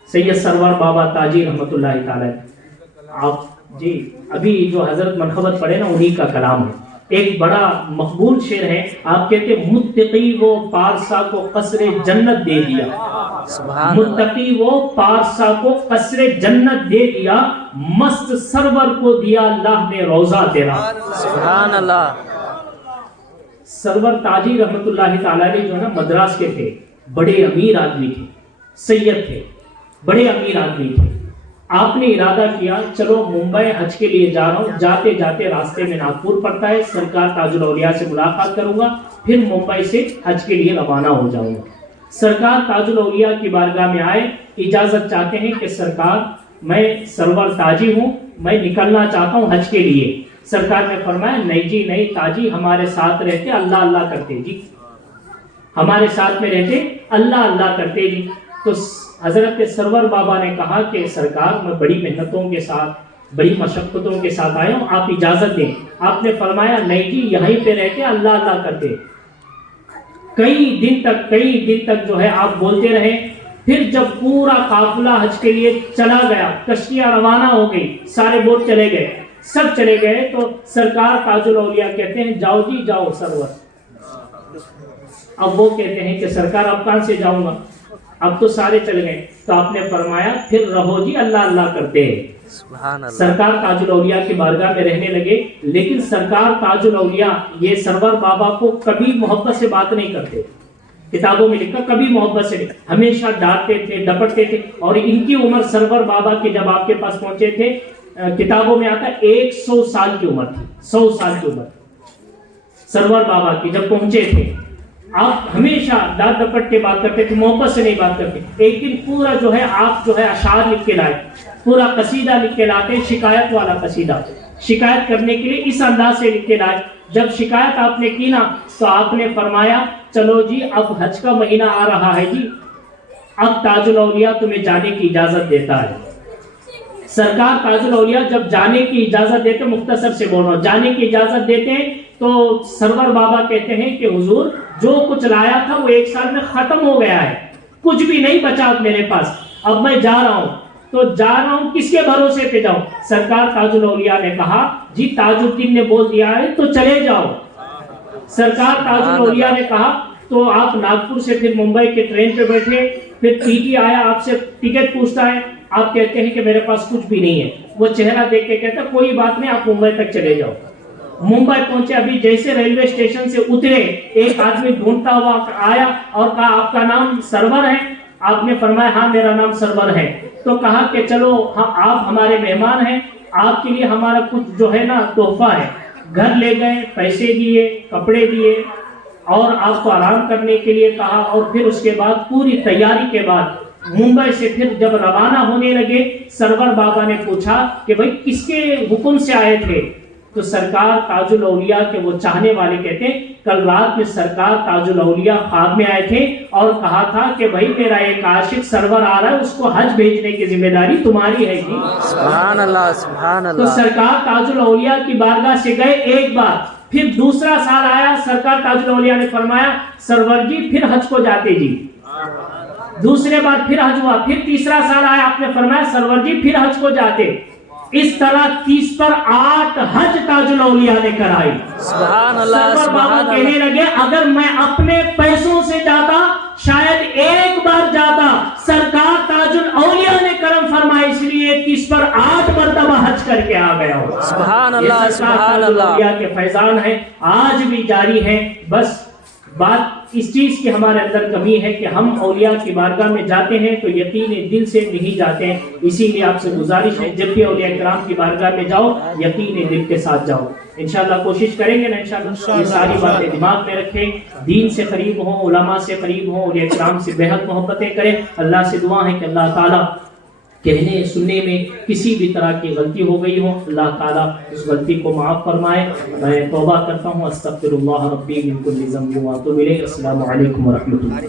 سید سرور بابا تاجی رحمت اللہ تعالی. آپ جی ابھی جو حضرت منقبت پڑھے نا انہی کا کلام ہے. ایک بڑا مقبول شعر ہے, آپ کہتے متقی وہ پارسا کو قصر جنت دے دیا. متقی وہ پارسا کو قصر جنت دے دیا, مست سرور کو دیا اللہ نے روزہ تیرا. سبحان اللہ. سرور تاجی رحمت اللہ تعالی علیہ جو ہے نا مدراس کے تھے, بڑے امیر آدمی تھے, سید تھے, بڑے امیر آدمی تھے. آپ نے ارادہ کیا چلو ممبئی حج کے لیے جا رہا ہوں، جاتے جاتے راستے میں ناگپور پڑتا ہے، سرکار تاج الاولیاء سے ملاقات کروں گا، پھر ممبئی سے حج کے لیے روانہ ہو جاؤں گا۔ سرکار تاج الاولیاء کی بارگاہ میں آئے، اجازت چاہتے ہیں کہ سرکار میں سرور تاجی ہوں، میں نکلنا چاہتا ہوں حج کے لیے۔ سرکار نے فرمایا نہیں جی نہیں تاجی، ہمارے ساتھ رہتے اللہ اللہ کرتے جی، ہمارے ساتھ میں رہتے اللہ اللہ کرتے جی۔ تو حضرت سرور بابا نے کہا کہ سرکار میں بڑی محنتوں کے ساتھ بڑی مشقتوں کے ساتھ آئے ہوں، آپ اجازت دیں۔ آپ نے فرمایا نہیں جی یہیں پہ رہتے اللہ اللہ کرتے۔ کئی دن تک جو ہے آپ بولتے رہے۔ پھر جب پورا قافلہ حج کے لیے چلا گیا، کشتیاں روانہ ہو گئی، سارے بوٹ چلے گئے، سب چلے گئے، تو سرکار تاج الاولیاء کہتے ہیں جاؤ جی جاؤ سرور۔ اب وہ کہتے ہیں کہ سرکار اب کہاں سے جاؤں گا، اب تو سارے چل گئے۔ تو آپ نے فرمایا پھر رہو جی اللہ اللہ کرتے ہیں۔ سبحان اللہ۔ سرکار تاج الاولیاء کی بارگاہ میں رہنے لگے، لیکن سرکار تاج الاولیاء یہ سرور بابا کو کبھی محبت سے بات نہیں کرتے، کتابوں میں لکھا کبھی محبت سے نہیں، ہمیشہ ڈانٹتے تھے ڈپٹتے تھے۔ اور ان کی عمر سرور بابا کی جب آپ کے پاس پہنچے تھے، کتابوں میں آتا 100 سال کی عمر تھی، 100 سال کی عمر سرور بابا کی جب پہنچے تھے۔ آپ ہمیشہ ڈانٹ ڈپٹ کے بات کرتے تھے، محبت سے نہیں بات کرتے۔ ایک دن پورا جو ہے آپ جو ہے اشعار لکھ کے لائے، پورا قصیدہ لکھ کے لاتے، شکایت والا قصیدہ، شکایت کرنے کے لیے اس انداز سے لکھ کے لائے۔ جب شکایت آپ نے کی نا تو آپ نے فرمایا چلو جی اب حج کا مہینہ آ رہا ہے جی، اب تاج الاولیاء تمہیں جانے کی اجازت دیتا ہے۔ سرکار تاج الاولیاء جب جانے کی اجازت دیتے، مختصر سے بول رہا ہوں، جانے کی اجازت دیتے ہیں تو سرور بابا کہتے ہیں کہ حضور جو کچھ لایا تھا وہ 1 سال میں ختم ہو گیا ہے، کچھ بھی نہیں بچا اب میرے پاس، اب میں جا رہا ہوں۔ تو جا رہا ہوں کس کے بھروسے پہ جاؤں؟ سرکار تاج الاولیاء نے کہا جی تاج الدین نے بول دیا ہے تو چلے جاؤ۔ سرکار تاج الاولیاء نے کہا تو آپ ناگپور سے پھر ممبئی کے ٹرین پہ بیٹھے، پھر ٹی ٹی آیا آپ سے ٹکٹ پوچھتا ہے، آپ کہتے ہیں کہ میرے پاس کچھ بھی نہیں ہے۔ وہ چہرہ دیکھ کے کہتا کوئی بات نہیں آپ ممبئی تک چلے جاؤ۔ ممبئی پہنچے، ابھی جیسے ریلوے اسٹیشن سے اترے ایک آدمی ڈھونڈتا ہوا آیا اور کہا آپ کا نام سرور ہے؟ آپ نے فرمایا ہاں میرا نام سرور ہے۔ تو کہا کہ چلو آپ ہمارے مہمان ہیں، آپ کے لیے ہمارا کچھ جو ہے نا تحفہ ہے۔ گھر لے گئے، پیسے دیے، کپڑے دیے اور آپ کو آرام کرنے کے لیے کہا۔ اور پھر اس کے بعد پوری تیاری کے بعد ممبئی سے پھر جب روانہ ہونے لگے، سرور بابا نے پوچھا کہ بھائی کس کے حکم سے آئے تھے؟ تو سرکار تاج الاولیاء کے وہ چاہنے والے کہتے ہیں کل رات میں سرکار تاج الاولیاء خواب میں آئے تھے اور کہا تھا کہ بھائی میرا ایک عاشق سرور آ رہا ہے، اس کو حج بھیجنے کی ذمہ داری تمہاری ہے جی۔ سبحان اللہ سبحان تو اللہ۔ سرکار تاج الاولیاء کی بارگاہ سے گئے ایک بار، پھر دوسرا سال آیا، سرکار تاج الاولیاء نے فرمایا سرور جی پھر حج کو جاتے جی۔ دوسرے بار پھر حج ہوا، پھر تیسرا سال آیا، آپ نے فرمایا سرور جی پھر حج کو جاتے۔ اس طرح 30 پر 8 حج تاج الاولیاء نے کرائی۔ سبحان اللہ سرور بابا سبحان کہنے اللہ۔ لگے اگر میں اپنے پیسوں سے جاتا شاید ایک بار جاتا، سرکار تاج الاولیاء نے کرم فرمایا اس لیے 30 پر 8 مرتبہ حج کر کے آ گیا ہوں۔ سبحان یہ اللہ سرکار سبحان تاج اللہ۔ الاولیاء کے فیضان ہیں، آج بھی جاری ہیں۔ بس بات اس چیز کی ہمارے اندر کمی ہے کہ ہم اولیاء کی بارگاہ میں جاتے ہیں تو یقین دل سے نہیں جاتے ہیں۔ اسی لیے آپ سے گزارش ہے جب بھی اولیاء کرام کی بارگاہ میں جاؤ یقین دل کے ساتھ جاؤ۔ انشاءاللہ کوشش کریں گے نا، انشاءاللہ یہ ساری باتیں دماغ میں رکھیں، دین سے قریب ہوں، علماء سے قریب ہوں، اولیاء کرام سے بہت محبتیں کریں۔ اللہ سے دعا ہے کہ اللہ تعالیٰ کہنے سننے میں کسی بھی طرح کی غلطی ہو گئی ہو، اللہ تعالیٰ اس غلطی کو معاف فرمائے۔ میں توبہ کرتا ہوں، استغفر اللہ ربی من کل ذنب واتوب الیہ۔ السلام علیکم ورحمۃ اللہ۔